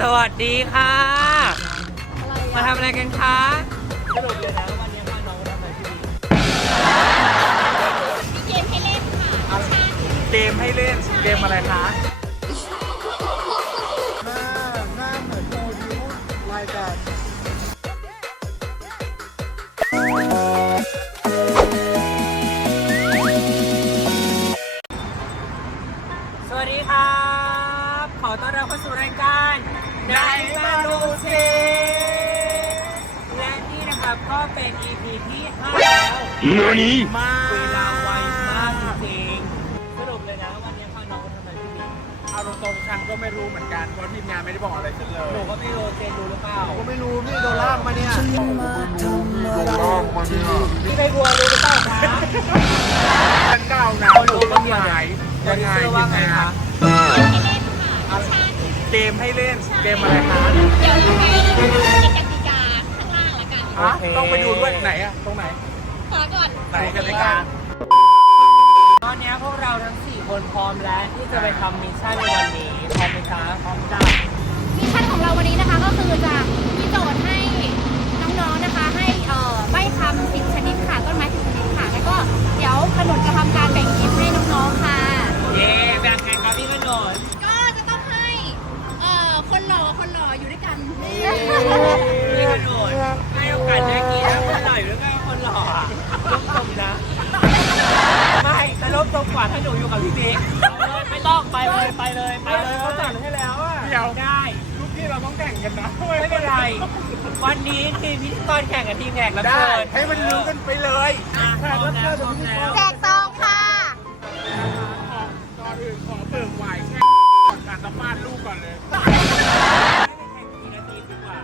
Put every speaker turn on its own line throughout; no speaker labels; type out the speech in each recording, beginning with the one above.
สวัสดีค่ะ มาทำอะไรกันคะสรุปเลยนะวันนี้พาน้องมาทำอะไรที่ดี
มีเกมให้เล่นค่ะใช่
เกมให้เล่น เกมอะไรคะ
หน้าหน้าเหมือนโมดิวรายการ
สวัสดีครับ ขอต้อนรับเข้าสู่รายการ ไหนมาดูสิและนี่นะครับก็เป็น EP ที่5แล้ว
มา
เวลาไวมากจริงๆสรุปเลยนะวันนี้พาน้องทำอะไรที่ดี
เอาตรงๆฉันก็ไม่รู้เหมือนกันเพราะทีมงานไม่ได้บอกอะไรฉันเลย
หนูก็ไม่รู้เจนรู้หรือเปล่า
ก็ไม่รู้นี่โดนล่ามมาเนี่ย
พี่ไปบัวรู้หรือเปล่าคะ
ฉันเดานะ
เขารู้
รู้
ต้นไม้
ไม้
ยั
ยัง
ไง
ยัง
ไง
ไง
คะ
เกมให้เล่นค่ะใช่
เกมให้เล่นเกมอะไรคะ
เดี๋ยวยังไงในกติกาข้างล่างละกัน
ฮะต้องไปดูด้วยไหนอะตรงไหน
ขอก่อน
ไหนกันในการ
ตอนนี้พวกเราทั้ง 4 คนพร้อมแล้วที่จะไปทำมิชชั่นในวันนี้พร้อมไหมคะพร้อมจ้า
มิชชั่นของเราวันนี้นะคะก็คือจะมีโจทย์ให้ ต้อง
แข่
งกัน
นะไม่เป็
น
ไร วันนี้ทีมพิธีกรแข่งกับทีมแขกรับ
ได้
เชิญ
ให้มันรู้กันไปเลย
อะพร้อมแล้วพร้อมแล้ว
แจกซองค่ะ
ก่อนอื่นขอเปิดไวน์แค่ก่อนการสัมภาษณ์ลูกก่อนเลย
แข่งกี่นาทีดีกว่า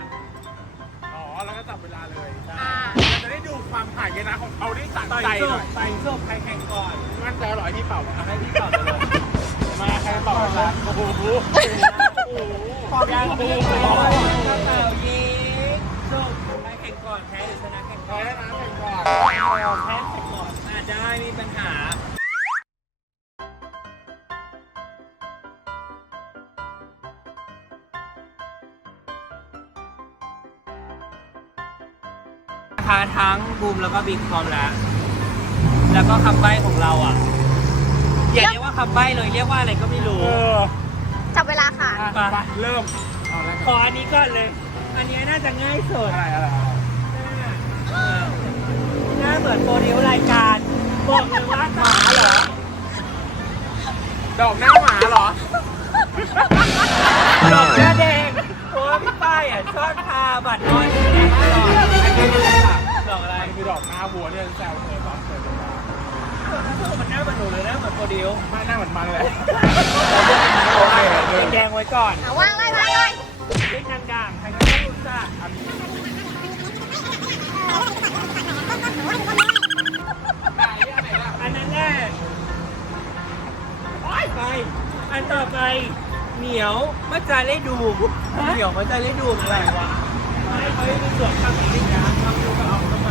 อ๋อ แล้วก็จับเวลาเลย
อ่า
เราจะได้ดูความหายนะของเขาได้สั่ง
ต่อย
ใจ
โซ่
หน่อย
ต่อยโซ่ใครแข่งก่อน
มั่นใจเหรอที่เป่า
เอาให้พี่ตอบไปเลย
มาใครเป่าละโอ้โห
โอ้โหยังมีก่อนกระเป๋ายิงโซ่ใครแข่งก่อนแพ้หรือชนะแข่งก่
แพ้
อนะ
แข่งก่อน
แพ้แข่งก่อนอะได้มีปัญหาคะทั้งบูมแล้วก็บิ๊กพร้อมแล้ว แล้วก็คำใบ้ของเราอะ อย่าเรียกว่าคำใบ้เลยเรียกว่าอะไรก็ไม่รู้
จับเวลาค่ะ
อะไปเริ่มเอาแล้ว
ขออันนี้ก่อนเลย อันนี้น่าจะง่ายสุด
อะไรอะไร
เออหน้าเหมือนโปรดิวรายการ บอกเลยว่าหมาเหรอ
ดอกหน้าหมาเหรอ
ดอกหน้าแดงเพราะว่าพี่ป้ายอะชอบทาบัตรนอนแดงตลอด
อันนี้ไม่ใช่ค่ะ
ดอกอะไร
มันคือดอกหน้าวัวที่ฉันแซวเธอตอนเธอเดินมา
มันหน้าเหมือนหนูเลยนะเหมือนโปรดิว
ไม่หน้าเหมือนมันเลย
โอเคแดงๆ ไว้ก่อน
เอาวางไว้ไวางไว้
เล็กดังๆใครก็ไม่รู้จัก
อันนี้ไหนอันไหนล่ะ
อันนั้นแน่ไป อันต่อไป เหนียวมัจจาเล่ดู เหนียวมัจจาเล่ดูอะไรวะไม่เขาไม่มีส่วนทำอีกนะทำดูก็เอาทำไม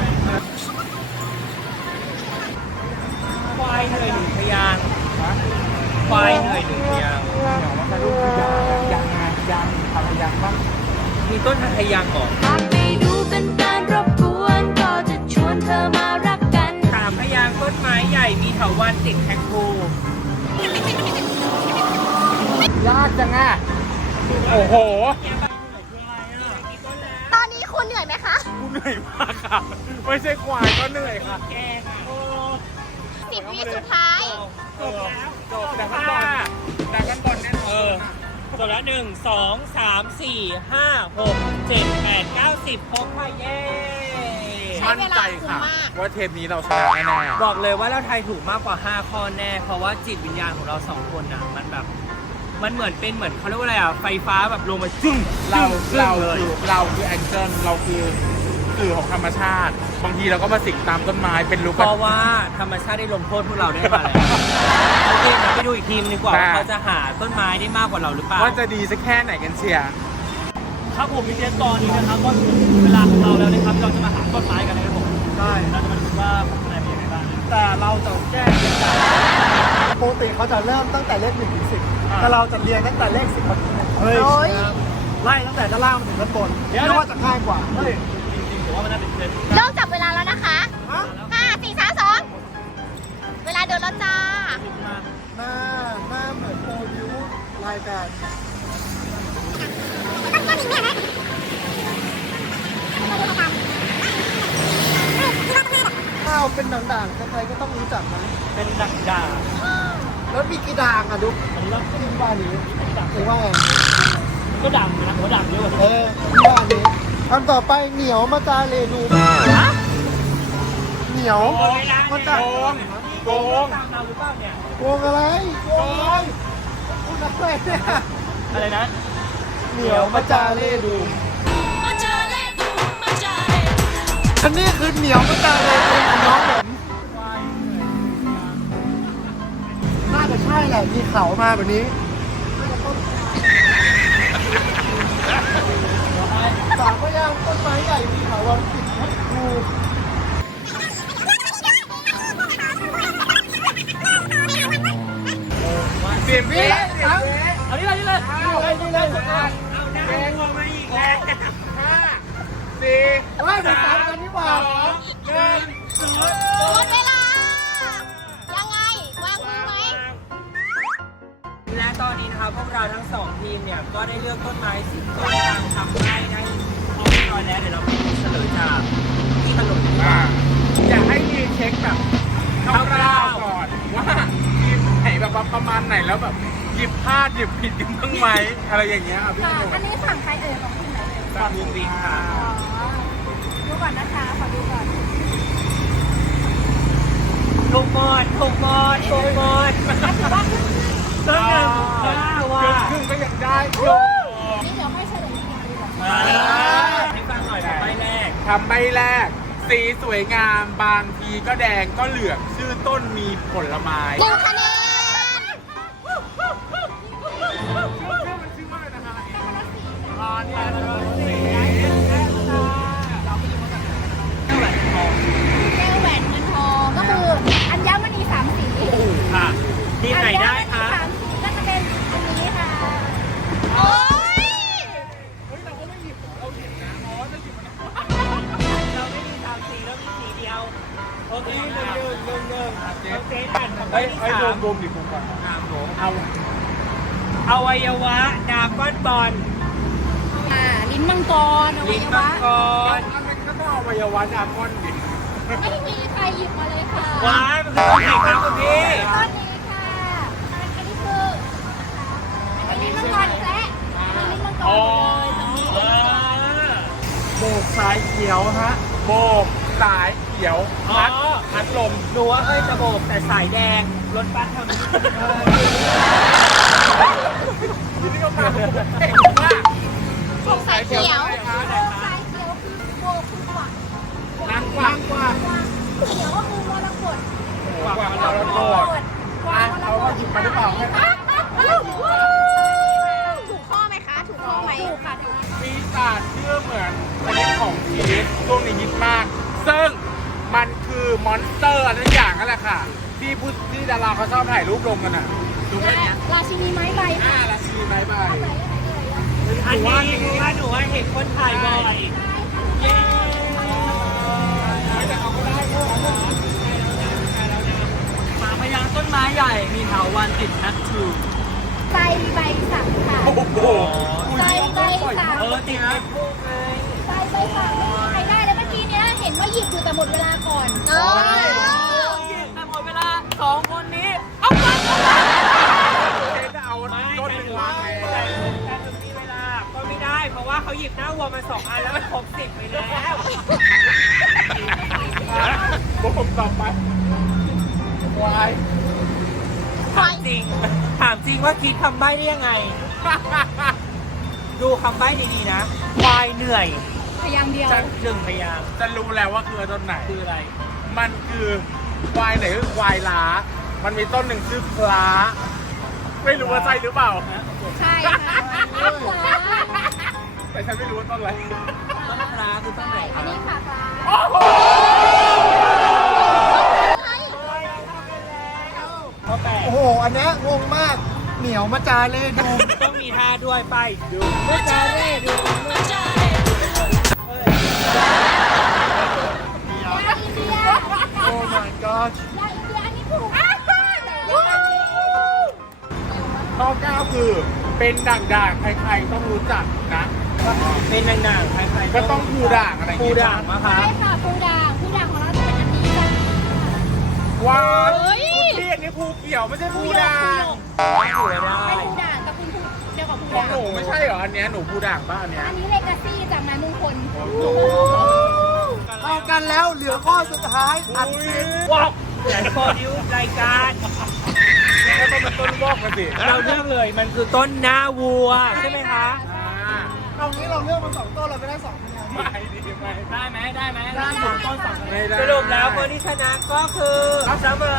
ควายเหนื่อยหนึ่งพยาง ค์ควายเหนื่อยหนึ่งพยางค์
เดี๋ยวมันจะรูปคือยางยางไงยางทำยางบ้าง
มีต้นทางพยางค์ก่อน
หากไม่ดูเป็นการรบกวนก็จะชวนเธอมารักกัน
สามพยางค์ต้นไม้ใหญ่มีเถาวัลย์ติดแท็กโค
ยากจังอะโอ้โห
ตอนนี้คุณเหนื่อยไหมคะ
กูเหนื่อยมากค่ะ ไม่ใช่ควายก็เหนื่อยค่ะ
แกงอะโอ้
สิบวิสุดท้าย
จบแล้ว
จบแต่กันบอลแต่กันบอลแน่น
เอ
อ
อนจบแล้วหนึ่งสองสามสี่ห้าหกเจ็ดแปดเก้าสิบครบค่ะเย้
มั่นใจค่ะ ว่าเทปนี้เราชนะแน่
บอกเลยว่าเราทายถูกมากกว่า 5 ข้อแน่ เพราะว่าจิตวิญญาณของเราสองคนน่ะ มันแบบ มันเหมือนเป็นเหมือนเขาเรียกว่าอะไรอะ ไฟฟ้าแบบลงมาจึ้ง
ๆเรา
จึ้ง
เรา
เลย
คือเราคือแองเจิลเราคือ สื่อของธรรมชาติ บางทีเราก็มาสิงตามต้นไม้เป็นลูก
เพราะว่าธรรมชาติได้ลงโทษพวกเราได้มาแล้วโอเคเดี๋ยวไปดูอีกทีมดีกว่าว่าเขาจะหาต้นไม้ได้มากกว่าเราหรือเปล่า
ว่าจะดีสักแค่ไหนกันเชียร์
ครับผมมีเทสตอนนี้นะครับก็ถึงเวลาของเราแล้วนะครับ เราจะมาหาต้นไม้กันนะครับผม
ใช่
เราจะมาดูว่าข้างในมีอะไรบ้างนะ
แต่เราจะแก้เป็นจากปกติเขาจะเริ่มตั้งแต่เลขหนึ่งถึงสิบแต่เราจะเรียงตั้งแต่เลขสิบมาทีเฮ้ย
โอ้ย
ไล่ตั้งแต่ด้านล่างมาถึงด้านบนไม่ว่าจะง่ายกว่า
เฮ้ยจริงๆผม ว่ามันน่าเป็นเทรนด์
เริ่มจับเวลาแล้วนะคะ
ฮะ
ห้าสี่สามสองเวลาเดินแล้วจ้า
หน้าหน้าเหมือนโปรดิวรายการข้าวเป็นด่างๆใครๆก็ต้องรู้จักนะ
เป็นดักดา
แล้วมีกี่ด่างอะดู
อันนี้เรา
คิดว่านี้คิดว่าไง
ก็ดังนะหัวดังเยอะกว่า
เออคิดว่านี้ คำต่อไปเหนียวมาจาเลดูเหนียว
โอ้ยนะ
มาจา
โกงโกง
ตามเราหรือเปล่าเนี่ย
โกงอะไรโกงคุณอะไรเนี่ย
อะไรนะ
เหนียวมาจาเลดูอันนี้คือเหนียวมาจาเลดูของน้องผมน่าจะใช่แหละมีเขามาแบบนี้ ฝากพยางต้นไม้ใหญ่มีเขาวันติดทับดู
เปลี่ยนวิครับ
เอานี่เลยนี่เลย
นี่เลยนี่เลย
เอาหน้าวัวมาอีกแล้ว
ห้าสี่
เฮ้ยเป็นสามกันนี่หว่า
สองหนึ่ง
หมดเวลายั
พวกเราทั้งสองทีมเนี่ยก็ได้เลือกต้นไม้สิบต้นตามคำใบ้ได้พร้อมเรียบร้อยแล้วเดี๋ยวเราไปดูเฉลยจากที่ขนมดีก
อ่า
ว่า
อยากให้มีเช็คแบบคร่าวๆก่อนว่าทีมไหนแบบว่าประมาณไหนแล้วแบบหยิบพลาดหยิบผิดกันบ้างไหมอะไรอย่างเงี้ยอะพี่
ค่ะ
หนุ่ม
อันนี้สั่งใครเอ่ยของทีมไหนเอ่ย
ตามวงบินค่ะ
อ๋อดูก่อนนะคะขอดูก่อน
ถูกหมดถูกหมดถูกหมดต้นหนึ่งห้า ว่า
ครึ่งก็ยังได้อยู่
นี่เดี๋ยวให้เฉลยทีเดียว
มาให้ฟังหน่อยกับใบแรก
ทำใบแรก สีสวยงามบางทีก็แดงก็เหลืองชื่อต้นมีผลไม้
หนึ่งคะแนน
มันชื่อว่าอะไรนะคะอ่าเนี่ยน วมๆดิคุณก่อน
อ่านผมเอาอวัยวะดาก้อนบอล
อ่าลิ้นมังกรอวั
ลิ้น
ย
มั
วะ
งกร
มันก็ต้องอวัยวะดากอนดิ
ไม่มีใครหยิบมาเลยค่ะ
ว้ายมันคือต้นไหนครับคุณพี่
ต้นนี้ค่ะ อันนี้คือ อันนี้ลิ้นมังกรอีกแล้วอันนี้ลิ้นมังกรหมดเลยตรงนี้
เออ
โบกสายเขียวฮะโบกสายเขียว
อ๋อ
พัดพัดลม
หนูว่าเอ้ยจะโบกแต่สายแดง รถบัสทำ
ที่นี่ก็มาเก่งมาก
สายเขียว
โบกสายเขียว
สายเขียวคือโบคือหวัง
นางกวัก
กว่างเขียวก็คือมรกต
กวักเราโกรธ
กว่างมร
เอา
ก
ว่า
ต
หยิบมาหรือเปล่า
ถูกข้อไหมคะ ถูกข้อไหมถูกค่ะถูก
ปีศาจชื่อเหมือนชนิดของพีช่วงนี้ฮิตมาก ซึ่งมันคือมอนสเตอร์อะไรอย่างนั่นแหละค่ะ ที่ผู้ที่ดาราเขาชอบถ่ายรูปลงกันอะดูไหม
ราชินีไม้ใบ
อ่า
ค่ะ
ราชีบายบาย
ไหนไหนเอ่ย
อันนี้หนูว่าหนูว่าเห็นคนถ่ายบ่อยเย้
แต่เขาก็ได้พวกนั้น
หมาพยางค์ต้นไม้ใหญ่มีเถาวันติดแทททู
ใบใบสักค่ะ
โอ้โห
ใบใบสัก
เออติดไอ้พวกไง
ใบใบสักไม่มีใครได้เลยเมื่อกี้เนี้ยเห็นว่าหยิบอยู่แต่หมดเวลาก่อนเออ
เพราะว่าเขาหยิบหน้าวัวมาสองอันแล้วมันครบสิบไปแล้ว
พวกผมต่อไปวาย
ถามจริง ถามจริงว่าคิดคำใบ้ได้ยังไง ดูคำใบ้ดีๆนะควายเหนื่อย
พยางค์เดียว
จะหนึ่งพยางค์
จะรู้แล้วว่าคือต้นไหน
คืออะไร
มันคือควายไหนคือควายล้า มันมีต้นหนึ่งชื่อพลาไม่รู้ว่าใช่หรือเปล่า
ใช่ค่ะ
แต่ฉันไม่รู้ว่าต้นอะไร
ต้นพลาคือต้นไหนค
อั
รั
น
บ
นี้ค่ะปลา
โอ้โห
ข้อแปด
โอ้โห อันเนี้ยงงมากเหเหนียวมาจาเล่ดู
ต้องมีท่าด้วยไปดู
มาจาเล่ดู
ยาอินเดีย
โอ้ my god
ยาอินเดียอันนี้ถูก
ข้อเก้าคือเป็นด่างๆใครๆต้องรู้จักนะ
เป็นนางๆใครๆ
ก็ต้องภูด่างอะไรอย่
ปู
เย
ด่างมะคะ
ใช่ค่ะปูด่างปูด่างของเราจะเป็นอันนี้จ้ะ
ว้าว
เฮ้ย
คุณพี่อันนี้ภูเขียวไม่ใช่ภูด่าง
สวยได้
เป็นปูด่างกับคุณภูเดียวกับปู
ของ
ด่าง
หนูไม่ใช่เหรออันเนี้ยหนูภูด่างป่ะอันเนี้ย
อันนี้เลกาซี่จากไม้มงคล
เอากันแล้วเหลือข้อสุดท้ายอัดซิด
ว้าวใหญ่โปรดิวรายการ
แล้วต้องเป็นต้นวอกกันสิ
เราเลือกเลยมันคือต้นหน้าวัวใช่ไหมคะ
อ่า
เอางี้เราเลือกมาสองต้นเราไม่ได้สองคะแนน
ไม่ดีไหม
ได้ไหมได้ไหม
ได้
สองต้นสอง
ไม่ได้
สรุปแล้วคนที่ชนะก็คือเสมอ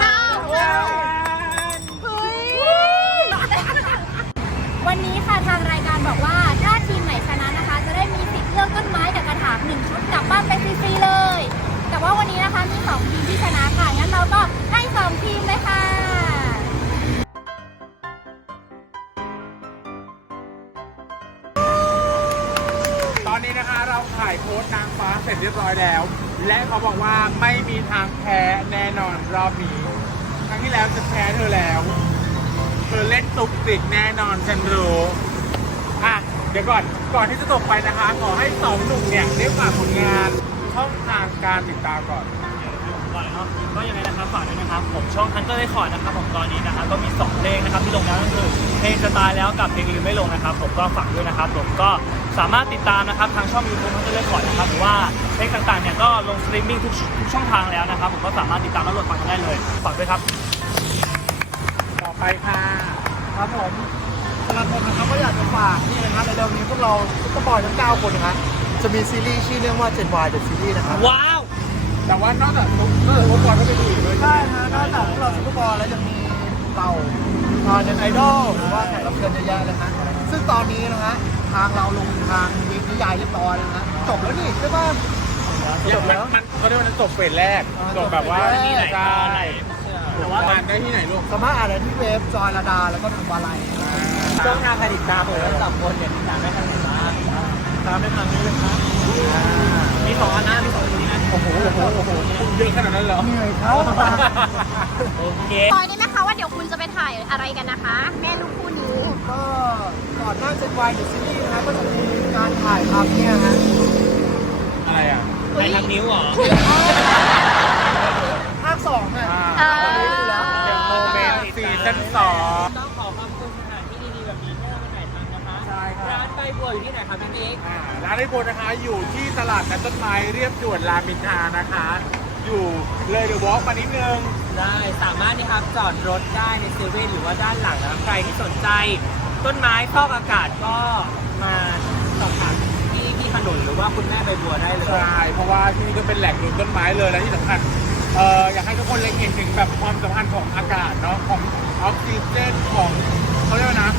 วันนี้ค่ะทางรายการบอกว่าถ้าทีมไหนชนะนะคะ จะได้มีสิทธิ์เลือกต้นไม้กับกระถางหนึ่งชุดกลับบ้านไปฟรีๆเลย แต่ว่าวันนี้นะคะมีสองทีมที่ชนะค่ะงั้นเราก็ให้สองทีมเลยค่ะ
เสร็จเรียบร้อยแล้ว และเขาบอกว่าไม่มีทางแพ้แน่นอนรอบนี้ครั้งที่แล้วจะแพ้เธอแล้วเธอเล่นตุกติกแน่นอนฉันรู้อะเดี๋ยวก่อนก่อนที่จะจบไปนะคะ ขอให้สองหนุ่มเนี่ยได้ฝากผลงานช่องทางการติดตามก่อน
ก่อนเนาะก็ยังไงนะครับฝากด้วยนะครับ ผมช่องทันเตอร์ได้คอนะครับผมตอนนี้นะครับก็มี 2 เพลงนะครับที่ลงแล้วก็คือเพลงสไตล์แล้วกับเพลงลืมไม่ลงนะครับ ผมก็ฝากด้วยนะครับ ผมก็ สามารถติดตามนะครับทางช่อง YouTube ทันเตอร์ได้คอร์ดนะครับหรือว่าเพลงต่างๆเนี่ยก็ลงสตรีมมิ่งทุกทุกช่องทางแล้วนะครับผมก็สามารถติดตามและโหลดฟังกันได้เลยฝากด้วยครับ
ต่อไปค่ะ
ครับผมสำหรับผมนะครับก็อยากจะฝากนี่นะครับในเร็วนี้พวกเราซุปเปอร์บอยทั้ง9คนนะครับจะมีซีรีส์ชื่อเรื่องว่า Gen Y The Series นะครับ
ว้าว
แต่ว่านอกจากตุ๊กนอกจากตุ๊กบอลก็ไปดูอีกด้วย
ใช่ฮะนอกจากพวกเราซุปเปอร์บอยแล้วยังมีเราเน็ตไอดอลหรือว่าแขกรับเชิญเยอะแยะเลยฮะซึ่งตอนนี้นะฮะ ทางเราลงทางวินิยายเรียบร้อยแล้วนะจบแล้วนี่ใช่ป่ะจบ
มัน
แล้ว
มันเขาเรียกว่าจบเฟสแรก
อ่า
จบแบบว่า
จบเฟสแรก
ใช่
แต่ว่า
อ่านได้ที่ไหนลูก
สามารถอ่านได้ที่เว็บจอยระดาแล้วก็ทางวาไลน์
ช่องทางการติดตามผมทั้งสองคนเนี่ยติดตามได้ทางไหนบ้าง
ตามได้ทางนี้เลยครับ
มีสองอันนะมีสองอันนี้นะ
โอ้โหโอ้โหโอ้โหเยอะขนาดนั้นเหรอ
เหนื่อยเขา
โอเค
ตอนนี้นะคะว่าเดี๋ยวคุณจะไปถ่ายอะไรกันนะคะ แม่ลูกคู่นี้
ก็ก่อนหน้าเจ็ดวายเดอะซีรีส์นะครับก็จะมีการถ่ายทำเนี่ยฮะ
อะไรอะ
ไปทางนิ้วเหรอ
ร้า
นไอ
โฟนนะคะอยู่ที่ตลาดนัดต้นไม้เรียบด่วนรามอินทรานะคะ อยู่เลยเดอะวอล์กมานิดนึง
ได้สามารถนะครับจอดรถได้ในเซเว่นหรือว่าด้านหลังนะครับใครที่สนใจ ต้นไม้ฟอกอากาศก็มาสอบถามที่ที่ขนุนหรือว่าคุณแม่ใบบัวได้เลย
ใช่เพราะว่าที่นี่ก็เป็นแหล่งปลูกต้นไม้เลยและที่สำคัญเอ่ออยากให้ทุกคนเล็งเห็นถึงแบบความสัมพันธ์ของอากาศเนาะของออกซิเจนของเขาเรียกว่านะ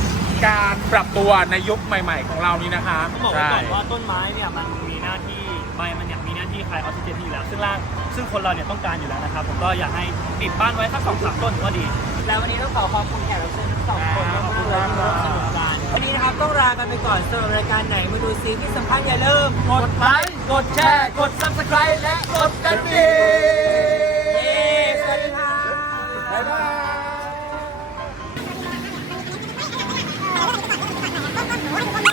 การปรับตัวในยุคใหม่ ๆ ของเรานี้นะคะ
ต้องบอกไว้ก่อนว่าต้นไม้เนี่ยมันมีหน้าที่ใบมันเนี่ยมีหน้าที่คายออกซิเจนอยู่แล้ว ซึ่งร่างซึ่งคนเราเนี่ยต้องการอยู่แล้วนะครับผมก็อยากให้ติดบ้านไว้สักสองสามต้นก็ดี แล้ววันนี้ต้องขอขอบคุณแขกรับเชิญทั้งสองคนมากๆเลยที่ร่วมสนุกกันวันนี้นะครับต้องลากันไปก่อนสำหรับรายการไหนมาดูซีที่สำคัญอย่าลืมกดไลค์กดแชร์ กด subscribe และกดกระดิ่งเย้สวัสดีค่ะ
บ๊ายบาย
Come on, come on.